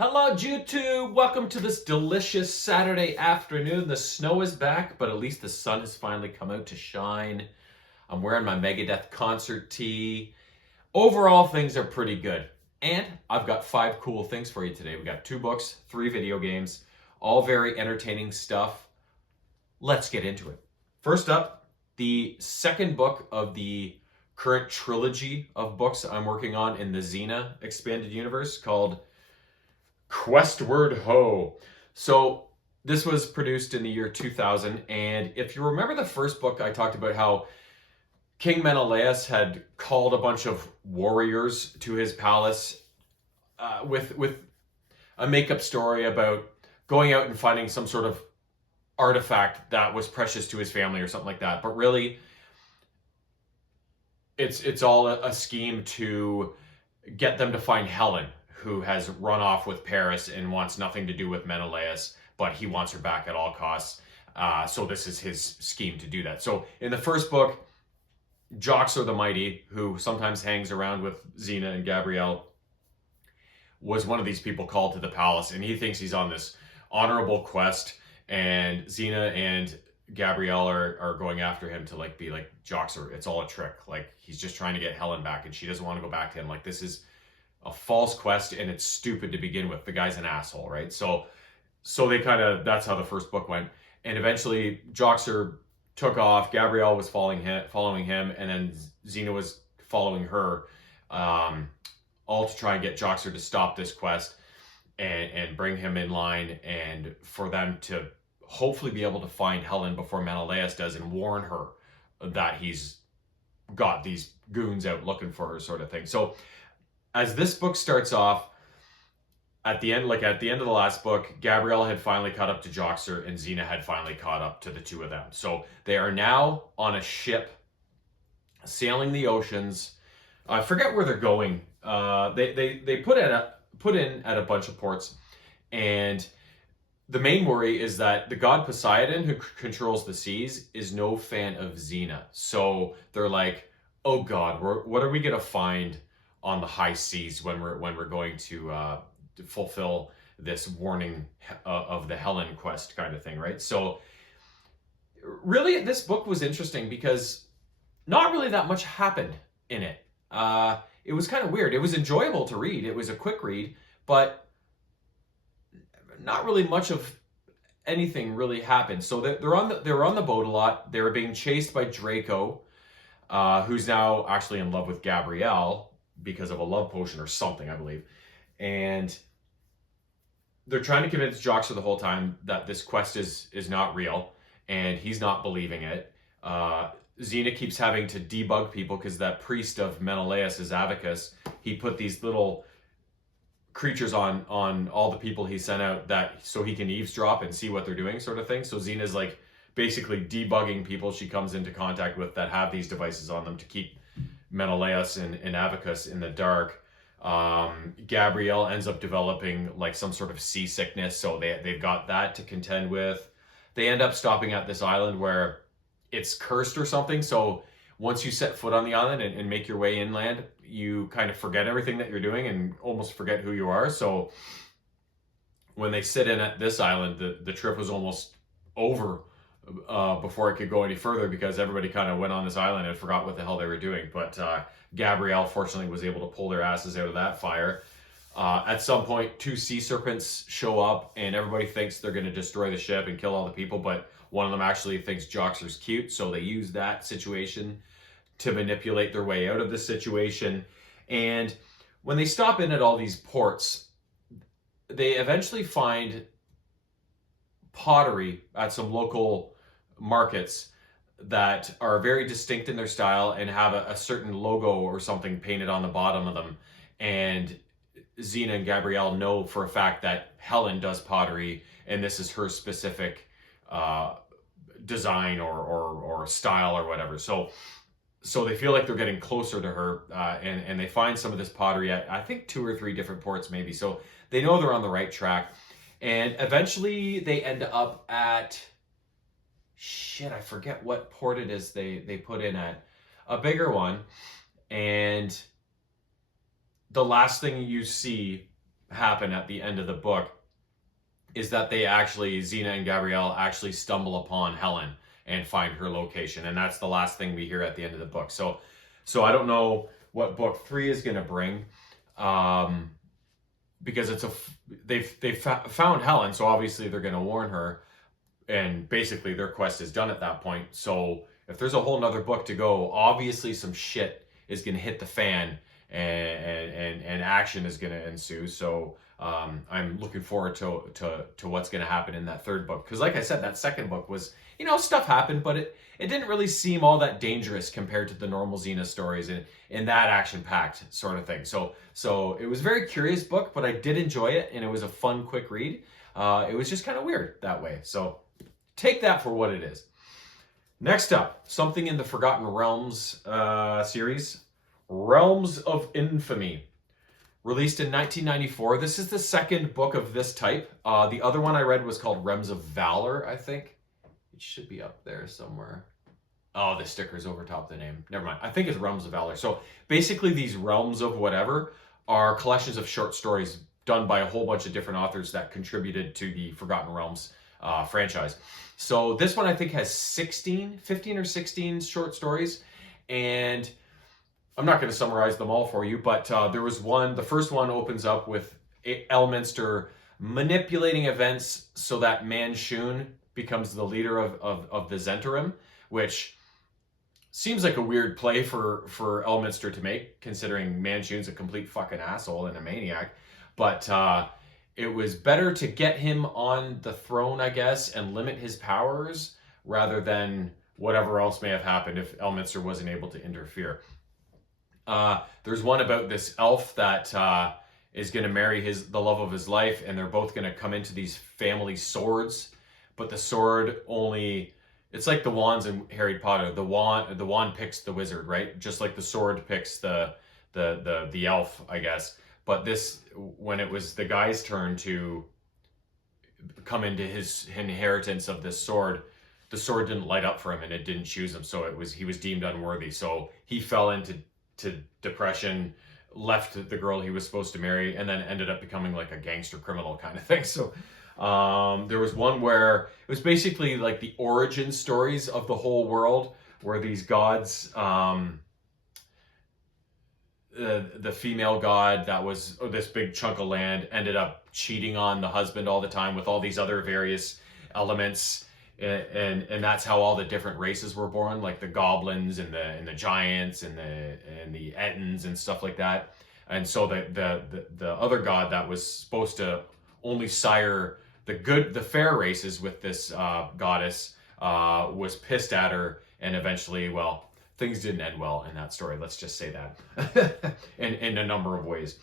Hello, YouTube! Welcome to this delicious Saturday afternoon. The snow is back, but at least the sun has finally come out to shine. I'm wearing my Megadeth concert tee. Overall, things are pretty good. And I've got 5 cool things for you today. We got 2 books, 3 video games, all very entertaining stuff. Let's get into it. First up, the second book of the current trilogy of books I'm working on in the Xena expanded universe called Questward Ho. So this was produced in the year 2000, and if you remember the first book, I talked about how King Menelaus had called a bunch of warriors to his palace with a make-up story about going out and finding some sort of artifact that was precious to his family or something like that. But really, it's all a scheme to get them to find Helen, who has run off with Paris and wants nothing to do with Menelaus, but he wants her back at all costs. So this is his scheme to do that. So in the first book, Joxer the Mighty, who sometimes hangs around with Xena and Gabrielle, was one of these people called to the palace, and he thinks he's on this honorable quest, and Xena and Gabrielle are going after him to be like, Joxer, it's all a trick. Like, he's just trying to get Helen back, and she doesn't want to go back to him. Like, this is a false quest, and it's stupid to begin with. The guy's an asshole, right? So they that's how the first book went. And eventually Joxer took off. Gabrielle was following him, and then Xena was following her, all to try and get Joxer to stop this quest and bring him in line, and for them to hopefully be able to find Helen before Menelaus does and warn her that he's got these goons out looking for her, sort of thing. So as this book starts off, at the end of the last book, Gabrielle had finally caught up to Joxer, and Xena had finally caught up to the two of them. So they are now on a ship, sailing the oceans. I forget where they're going. They put in at a bunch of ports, and the main worry is that the god Poseidon, who controls the seas, is no fan of Xena. So they're like, oh god, what are we gonna find on the high seas when we're going to fulfill this warning of the Helen quest kind of thing, right? So really, this book was interesting because not really that much happened in it. It was kind of weird. It was enjoyable to read. It was a quick read, but not really much of anything really happened. So they're on the boat a lot. They were being chased by Draco, who's now actually in love with Gabrielle because of a love potion or something, I believe. And they're trying to convince Joxer the whole time that this quest is not real, and he's not believing it. Xena keeps having to debug people because that priest of Menelaus, Avicus, he put these little creatures on all the people he sent out so he can eavesdrop and see what they're doing, sort of thing. So Xena's basically debugging people she comes into contact with that have these devices on them to keep Menelaus and Avicus in the dark. Gabrielle ends up developing some sort of seasickness, so they've got that to contend with. They end up stopping at this island where it's cursed or something, so once you set foot on the island and make your way inland, you kind of forget everything that you're doing and almost forget who you are. So when they sit in at this island, the trip was almost over before it could go any further, because everybody kind of went on this island and forgot what the hell they were doing. But Gabrielle fortunately was able to pull their asses out of that fire. At some point, 2 sea serpents show up, and everybody thinks they're going to destroy the ship and kill all the people, but one of them actually thinks Joxer's cute, so they use that situation to manipulate their way out of the situation. And when they stop in at all these ports, they eventually find pottery at some local markets that are very distinct in their style and have a certain logo or something painted on the bottom of them. And Xena and Gabrielle know for a fact that Helen does pottery, and this is her specific design or style or whatever. So they feel like they're getting closer to her, and they find some of this pottery at, I think, 2 or 3 different ports maybe. So they know they're on the right track. And eventually they end up at, I forget what port it is they put in at. A bigger one. And the last thing you see happen at the end of the book is that Xena and Gabrielle actually stumble upon Helen and find her location, and that's the last thing we hear at the end of the book. So I don't know what book 3 is going to bring, because they've found Helen, so obviously they're going to warn her, and basically their quest is done at that point. So if there's a whole nother book to go, obviously some shit is going to hit the fan, and action is going to ensue. So I'm looking forward to what's going to happen in that third book, because like I said, that second book was, stuff happened, but it didn't really seem all that dangerous compared to the normal Xena stories in that action-packed sort of thing. So it was a very curious book, but I did enjoy it, and it was a fun, quick read. It was just kind of weird that way. So take that for what it is. Next up, something in the Forgotten Realms series, Realms of Infamy. Released in 1994. This is the second book of this type. The other one I read was called Realms of Valor, I think. It should be up there somewhere. Oh, the sticker's over top the name. Never mind. I think it's Realms of Valor. So basically these Realms of whatever are collections of short stories done by a whole bunch of different authors that contributed to the Forgotten Realms franchise. So this one I think has 15 or 16 short stories, and I'm not going to summarize them all for you, but there was one. The first one opens up with Elminster manipulating events so that Manchun becomes the leader of the Zentarim, which seems like a weird play for Elminster to make, considering Manchun's a complete fucking asshole and a maniac. But it was better to get him on the throne, I guess, and limit his powers rather than whatever else may have happened if Elminster wasn't able to interfere. There's one about this elf that is going to marry the love of his life, and they're both going to come into these family swords, but the sword only, it's like the wands in Harry Potter. The wand picks the wizard, right? Just like the sword picks the elf, I guess. But this, when it was the guy's turn to come into his inheritance of this sword, the sword didn't light up for him and it didn't choose him, so he was deemed unworthy. So he fell into depression, left the girl he was supposed to marry, and then ended up becoming like a gangster criminal kind of thing. So there was one where it was basically like the origin stories of the whole world, where these gods, the female god that was this big chunk of land ended up cheating on the husband all the time with all these other various elements. And that's how all the different races were born, like the goblins and the giants and the Ettins and stuff like that. And so the other god that was supposed to only sire the fair races with this goddess was pissed at her, and eventually, well, things didn't end well in that story. Let's just say that in a number of ways.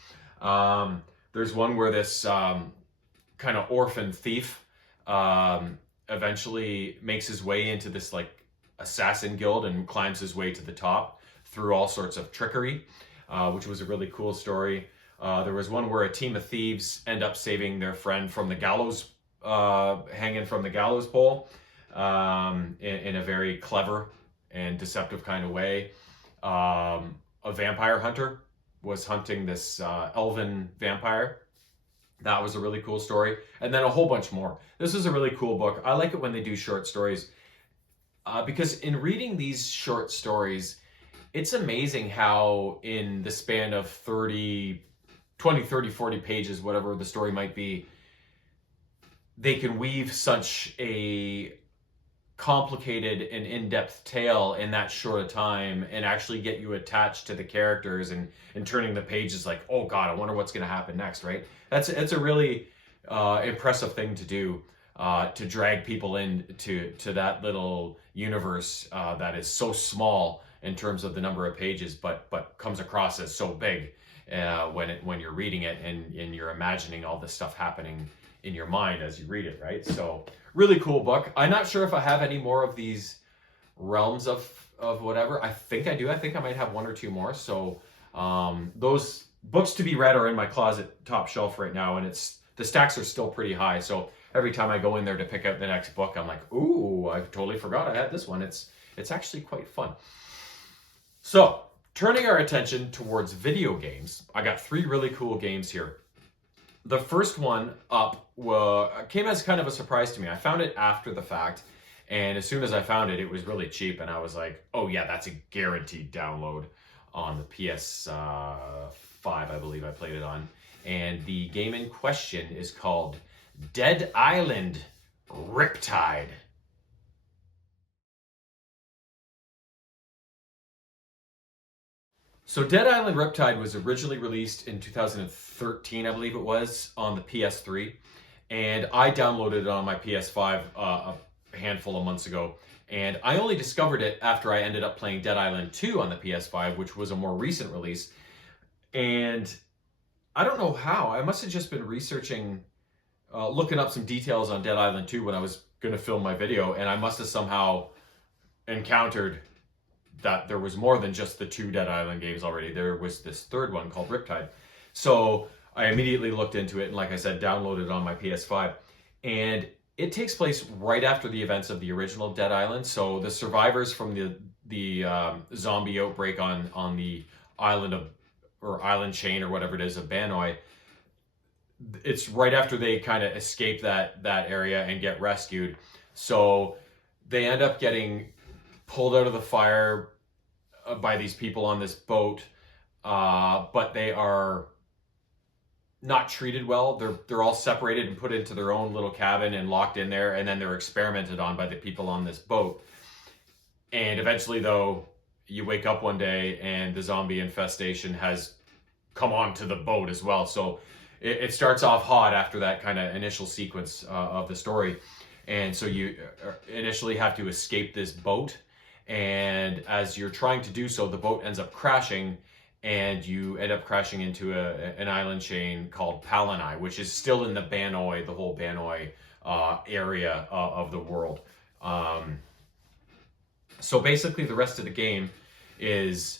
There's one where this kind of orphan thief eventually makes his way into this like assassin guild and climbs his way to the top through all sorts of trickery, which was a really cool story. There was one where a team of thieves end up saving their friend from the gallows, hanging from the gallows pole, in a very clever and deceptive kind of way. A vampire hunter was hunting this elven vampire. That was a really cool story. And then a whole bunch more. This is a really cool book. I like it when they do short stories, because in reading these short stories, it's amazing how in the span of 20, 30, 40 pages, whatever the story might be, they can weave such a complicated and in-depth tale in that short a time and actually get you attached to the characters and turning the pages like, oh God, I wonder what's going to happen next, right? It's a really impressive thing to do, to drag people into that little universe that is so small in terms of the number of pages, but comes across as so big when you're reading it and you're imagining all this stuff happening in your mind as you read it, right? So really cool book. I'm not sure if I have any more of these realms of whatever. I think I do. I think I might have one or two more. So those books to be read are in my closet top shelf right now, and the stacks are still pretty high. So every time I go in there to pick out the next book, I'm like, ooh, I totally forgot I had this one. It's actually quite fun. So turning our attention towards video games, I got 3 really cool games here. The first one up came as kind of a surprise to me. I found it after the fact, and as soon as I found it, it was really cheap, and I was like, "Oh yeah, that's a guaranteed download on the PS5, I believe I played it on." And the game in question is called Dead Island Riptide. So Dead Island Riptide was originally released in 2013, I believe it was, on the PS3. And I downloaded it on my PS5 a handful of months ago. And I only discovered it after I ended up playing Dead Island 2 on the PS5, which was a more recent release. And I don't know how. I must have just been researching, looking up some details on Dead Island 2 when I was going to film my video. And I must have somehow encountered that there was more than just the 2 Dead Island games already. There was this third one called Riptide. So I immediately looked into it and, like I said, downloaded it on my PS5. And it takes place right after the events of the original Dead Island. So the survivors from the zombie outbreak on the island of, or island chain or whatever it is, of Banoi, it's right after they kind of escape that area and get rescued. So they end up getting pulled out of the fire by these people on this boat, but they are not treated well. They're all separated and put into their own little cabin and locked in there, and then they're experimented on by the people on this boat. And eventually, though, you wake up one day and the zombie infestation has come onto the boat as well. So it starts off hot after that kind of initial sequence of the story. And so you initially have to escape this boat. And as you're trying to do so, the boat ends up crashing, and you end up crashing into an island chain called Palanai, which is still in the Banoi, the whole Banoi area of the world. So basically, the rest of the game is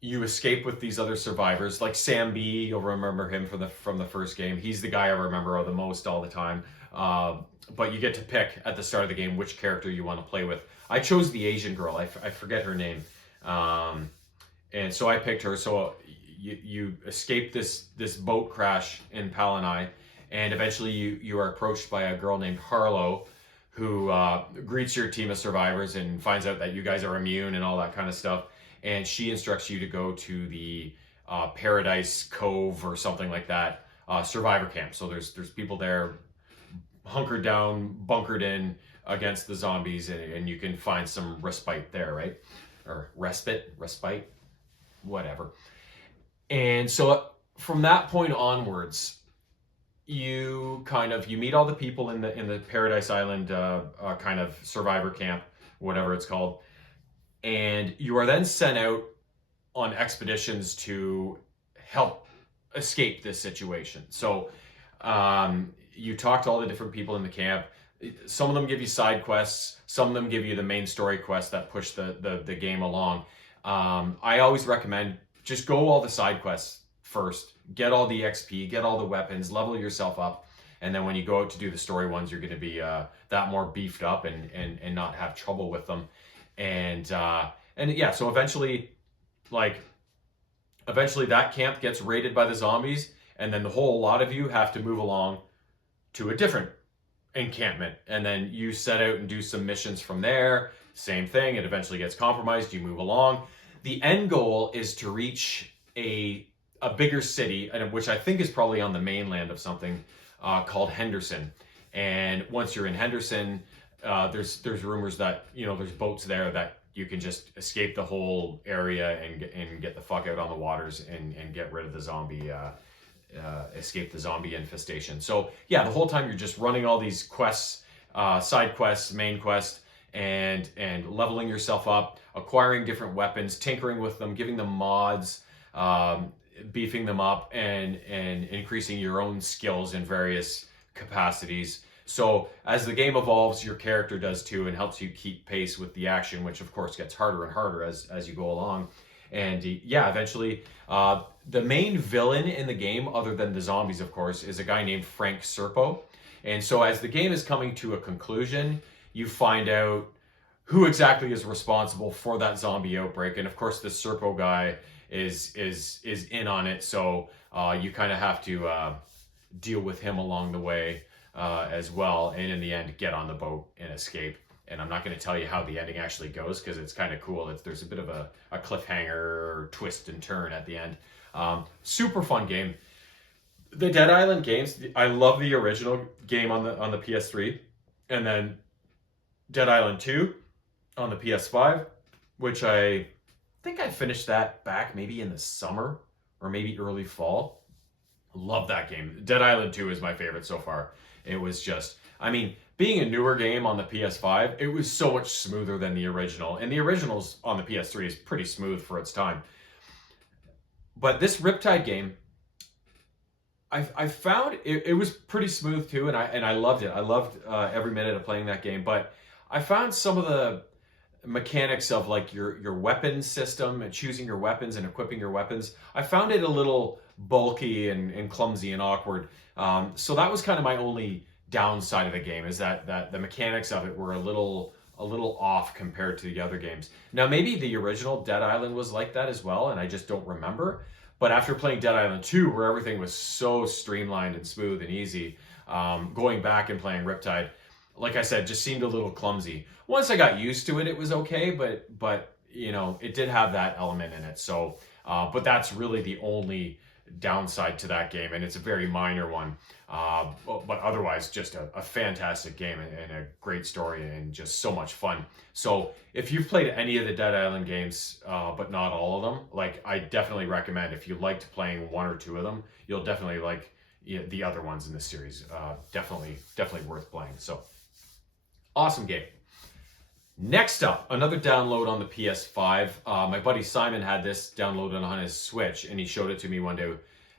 you escape with these other survivors, like Sam B. You'll remember him from the first game. He's the guy I remember the most all the time. But you get to pick at the start of the game which character you want to play with. I chose the Asian girl. I forget her name. And so I picked her. So you escape this boat crash in Palanai, and eventually you are approached by a girl named Harlow, who greets your team of survivors and finds out that you guys are immune and all that kind of stuff. And she instructs you to go to the Paradise Cove or something like that survivor camp. So there's people there hunkered down, bunkered in against the zombies, and you can find some respite there, right? Or respite, whatever. And so from that point onwards, you meet all the people in the Paradise Island kind of survivor camp, whatever it's called, and you are then sent out on expeditions to help escape this situation. So you talk to all the different people in the camp. Some of them give you side quests. Some of them give you the main story quests that push the game along. I always recommend just go all the side quests first. Get all the XP, get all the weapons, level yourself up. And then when you go out to do the story ones, you're going to be that more beefed up and not have trouble with them. And yeah, so eventually that camp gets raided by the zombies, and then the whole lot of you have to move along to a different encampment, and then you set out and do some missions from there. Same thing, it eventually gets compromised, you move along. The end goal is to reach a bigger city, which I think is probably on the mainland of something called Henderson. And once you're in Henderson, there's rumors that there's boats there that you can just escape the whole area and get the fuck out on the waters and get rid of the zombie escape the zombie infestation. So yeah, the whole time you're just running all these quests, side quests, main quest, and leveling yourself up, acquiring different weapons, tinkering with them, giving them mods, beefing them up, and increasing your own skills in various capacities. So as the game evolves, your character does too, and helps you keep pace with the action, which of course gets harder and harder as you go along. And yeah, eventually, the main villain in the game, other than the zombies, of course, is a guy named Frank Serpo. And so as the game is coming to a conclusion, you find out who exactly is responsible for that zombie outbreak. And of course, this Serpo guy is in on it, so you kind of have to deal with him along the way as well, and in the end get on the boat and escape. And I'm not going to tell you how the ending actually goes because it's kind of cool. There's a bit of a cliffhanger or twist and turn at the end. Super fun game. The Dead Island games, I love the original game on the PS3, and then Dead Island 2 on the PS5, which I think I finished that back maybe in the summer or maybe early fall. Love that game. Dead Island 2 is my favorite so far. It was just, I mean, being a newer game on the PS5, it was so much smoother than the original. And the originals on the PS3 is pretty smooth for its time. But this Riptide game, I found it was pretty smooth too, and I loved it. I loved every minute of playing that game. But I found some of the mechanics of like your weapon system and choosing your weapons and equipping your weapons, I found it a little bulky and clumsy and awkward. So that was kind of my only downside of the game, is that the mechanics of it were a little off compared to the other games. Now maybe the original Dead Island was like that as well, and I just don't remember. But after playing Dead Island 2, where everything was so streamlined and smooth and easy, going back and playing Riptide, like I said, just seemed a little clumsy. Once I got used to it, it was okay, but you know, it did have that element in it. So, but that's really the only downside to that game, and it's a very minor one. But otherwise, just a fantastic game and a great story and just so much fun. So if you've played any of the Dead Island games, but not all of them, like I definitely recommend, if you liked playing one or two of them, you'll definitely like the other ones in this series. Definitely worth playing. So awesome game. Next up, another download on the PS5. My buddy Simon had this downloaded on his Switch, and he showed it to me one day,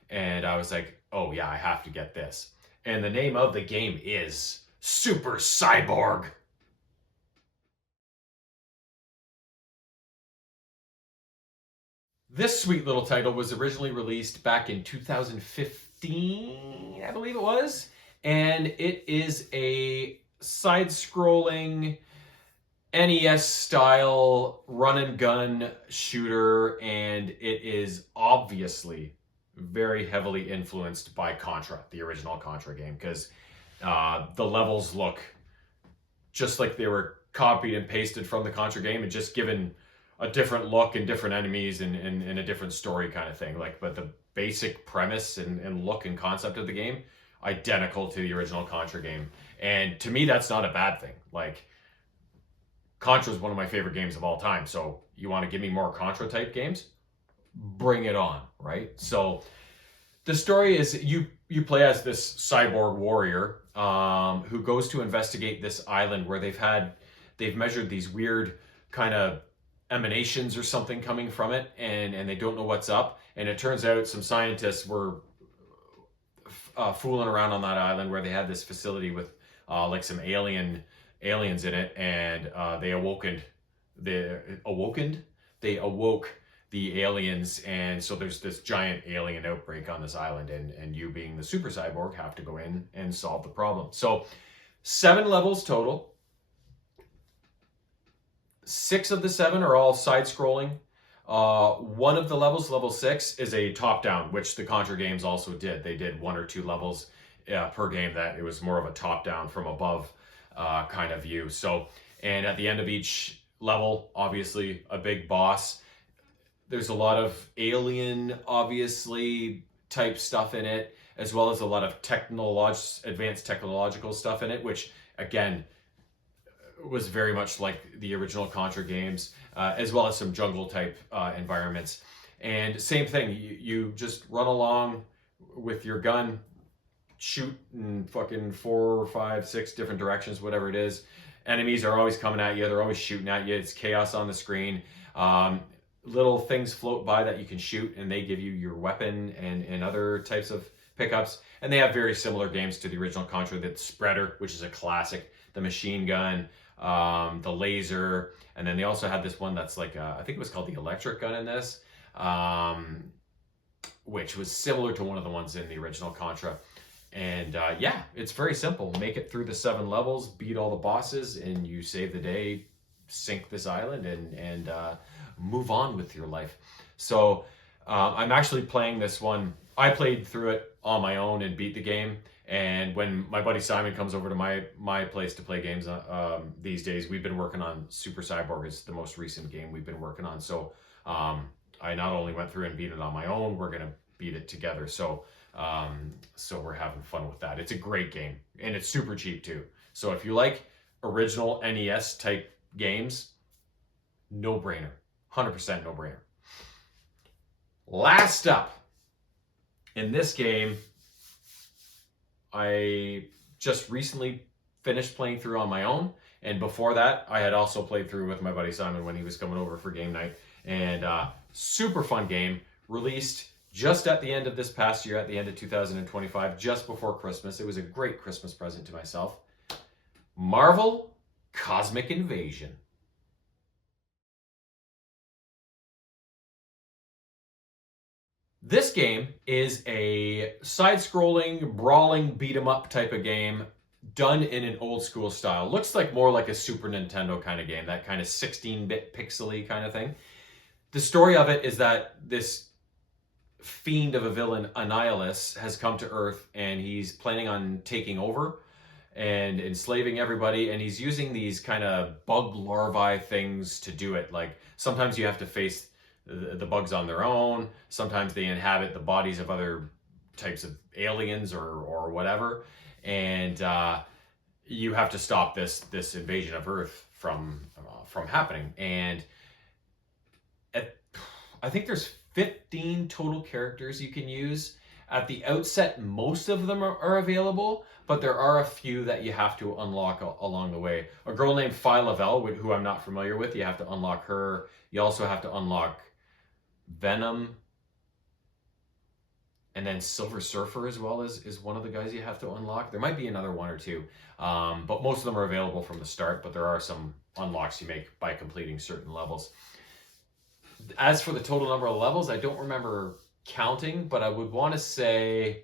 and I was like, oh yeah, I have to get this. And the name of the game is Super Cyborg. This sweet little title was originally released back in 2015, I believe it was, and it is a side-scrolling NES style run and gun shooter, and it is obviously very heavily influenced by Contra, the original Contra game, because the levels look just like they were copied and pasted from the Contra game and just given a different look and different enemies and a different story kind of thing. Like, but the basic premise and look and concept of the game, identical to the original Contra game. And to me, that's not a bad thing. Like, Contra is one of my favorite games of all time. So you want to give me more Contra type games? Bring it on, right? So the story is you play as this cyborg warrior who goes to investigate this island where they've measured these weird kind of emanations or something coming from it, and they don't know what's up. And it turns out some scientists were fooling around on that island where they had this facility with like some aliens in it, and they awoke the aliens, and so there's this giant alien outbreak on this island, and you, being the super cyborg, have to go in and solve the problem. So 7 levels total. 6 of the 7 are all side-scrolling. One of the levels, level 6, is a top-down, which the Contra games also did. They did 1 or 2 levels per game that it was more of a top-down from above kind of view. So, and at the end of each level, obviously a big boss. There's a lot of alien, obviously, type stuff in it, as well as a lot of advanced technological stuff in it, which, again, was very much like the original Contra games, as well as some jungle type environments. And same thing, you just run along with your gun, shoot in fucking 4, 5, 6 different directions, whatever it is. Enemies are always coming at you, they're always shooting at you, it's chaos on the screen. Little things float by that you can shoot, and they give you your weapon and other types of pickups. And they have very similar games to the original Contra, the Spreader, which is a classic, the machine gun, the laser, and then they also had this one that's like, I think it was called the electric gun in this, which was similar to one of the ones in the original Contra. And yeah, it's very simple. Make it through the 7 levels, beat all the bosses, and you save the day sink this island and move on with your life. So I'm actually playing this one. I played through it on my own and beat the game. And when my buddy Simon comes over to my place to play games these days, we've been working on Super Cyborg. It's the most recent game we've been working on. So I not only went through and beat it on my own, we're gonna beat it together. So so we're having fun with that. It's a great game and it's super cheap too. So if you like original NES type games, no brainer, 100% no brainer. Last up, in this game, I just recently finished playing through on my own. And before that, I had also played through with my buddy Simon when he was coming over for game night. And super fun game, released just at the end of this past year, at the end of 2025, just before Christmas. It was a great Christmas present to myself. Marvel Cosmic Invasion. This game is a side-scrolling, brawling, beat-em-up type of game done in an old-school style. Looks like more like a Super Nintendo kind of game, that kind of 16-bit pixely kind of thing. The story of it is that this fiend of a villain, Annihilus, has come to Earth and he's planning on taking over and enslaving everybody, and he's using these kind of bug larvae things to do it. Like sometimes you have to face the bugs on their own, sometimes they inhabit the bodies of other types of aliens or whatever, and you have to stop this invasion of Earth from happening. And I think there's 15 total characters you can use. At the outset, most of them are available, but there are a few that you have to unlock along the way. A girl named Phi Lavelle, who I'm not familiar with, you have to unlock her. You also have to unlock Venom, and then Silver Surfer as well is one of the guys you have to unlock. There might be another one or two, but most of them are available from the start, but there are some unlocks you make by completing certain levels. As for the total number of levels, I don't remember counting, but I would want to say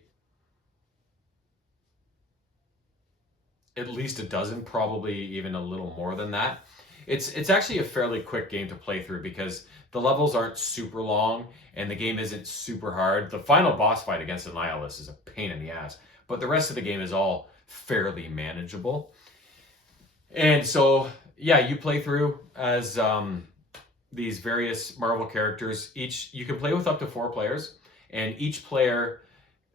at least a dozen, probably even a little more than that. It's actually a fairly quick game to play through because the levels aren't super long and the game isn't super hard. The final boss fight against Annihilus is a pain in the ass, but the rest of the game is all fairly manageable. And so, yeah, you play through as these various Marvel characters. You can play with up to 4 players, and each player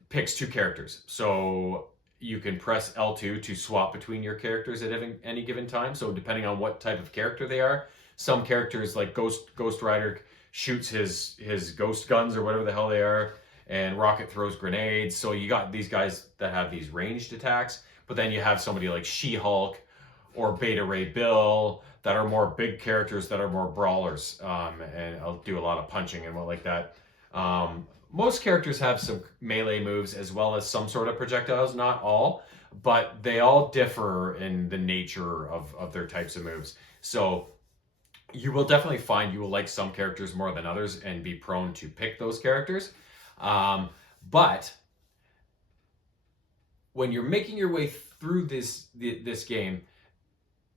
picks 2 characters. So you can press L2 to swap between your characters at any given time. So depending on what type of character they are, some characters like Ghost Rider shoots his ghost guns or whatever the hell they are, and Rocket throws grenades. So you got these guys that have these ranged attacks, but then you have somebody like She-Hulk or Beta Ray Bill that are more big characters that are more brawlers, and I'll do a lot of punching and what like that. Most characters have some melee moves as well as some sort of projectiles, not all, but they all differ in the nature of their types of moves. So you will definitely find you will like some characters more than others and be prone to pick those characters. But when you're making your way through this game,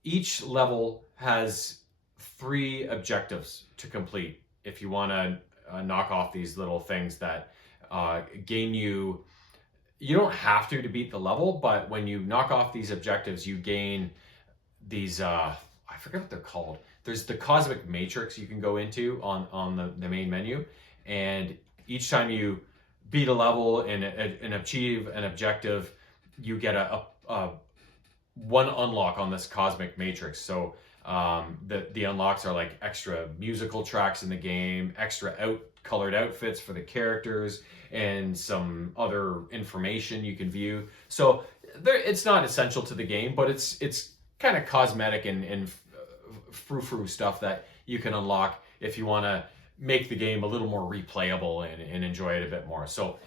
each level has 3 objectives to complete if you want to knock off these little things that gain you. You don't have to beat the level, but when you knock off these objectives, you gain these, I forget what they're called. There's the Cosmic Matrix you can go into on the main menu, and each time you beat a level and achieve an objective, you get a one unlock on this Cosmic Matrix. So the unlocks are like extra musical tracks in the game, extra colored outfits for the characters, and some other information you can view. So it's not essential to the game, but it's kind of cosmetic and frou-frou stuff that you can unlock if you want to make the game a little more replayable and enjoy it a bit more. So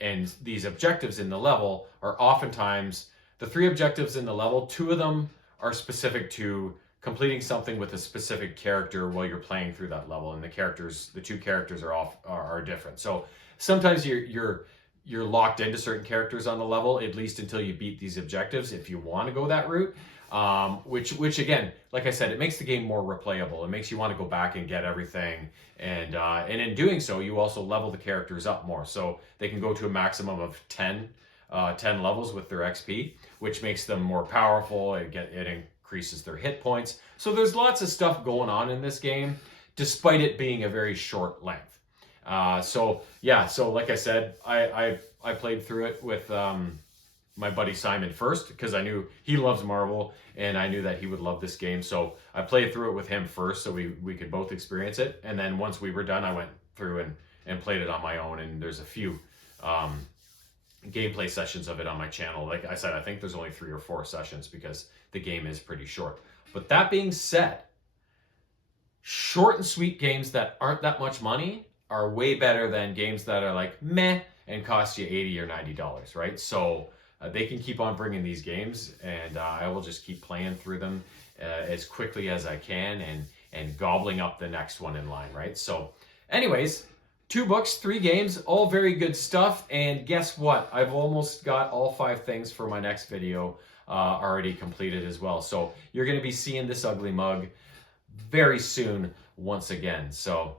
and these objectives in the level are oftentimes the 3 objectives in the level. 2 of them are specific to completing something with a specific character while you're playing through that level, and the 2 characters are different. So sometimes you're locked into certain characters on the level, at least until you beat these objectives if you want to go that route. which again, like I said, it makes the game more replayable. It makes you want to go back and get everything, and in doing so, you also level the characters up more, so they can go to a maximum of 10 levels with their XP, which makes them more powerful. It increases their hit points. So there's lots of stuff going on in this game, despite it being a very short length. So yeah, so like I said, I played through it with my buddy Simon first because I knew he loves Marvel and I knew that he would love this game. So I played through it with him first so we could both experience it. And then once we were done, I went through and played it on my own. And there's a few gameplay sessions of it on my channel. Like I said, I think there's only 3 or 4 sessions because the game is pretty short. But that being said, short and sweet games that aren't that much money are way better than games that are like meh and cost you $80 or $90, right? So they can keep on bringing these games, and I will just keep playing through them as quickly as I can and gobbling up the next one in line, right? So anyways, 2 books, 3 games, all very good stuff. And guess what? I've almost got all 5 things for my next video already completed as well. So you're going to be seeing this ugly mug very soon once again. So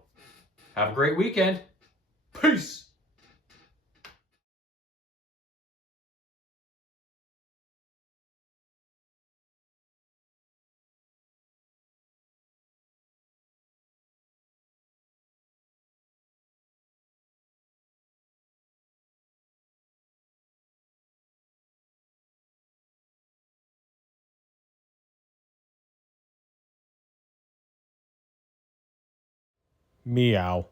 have a great weekend. Peace. Meow.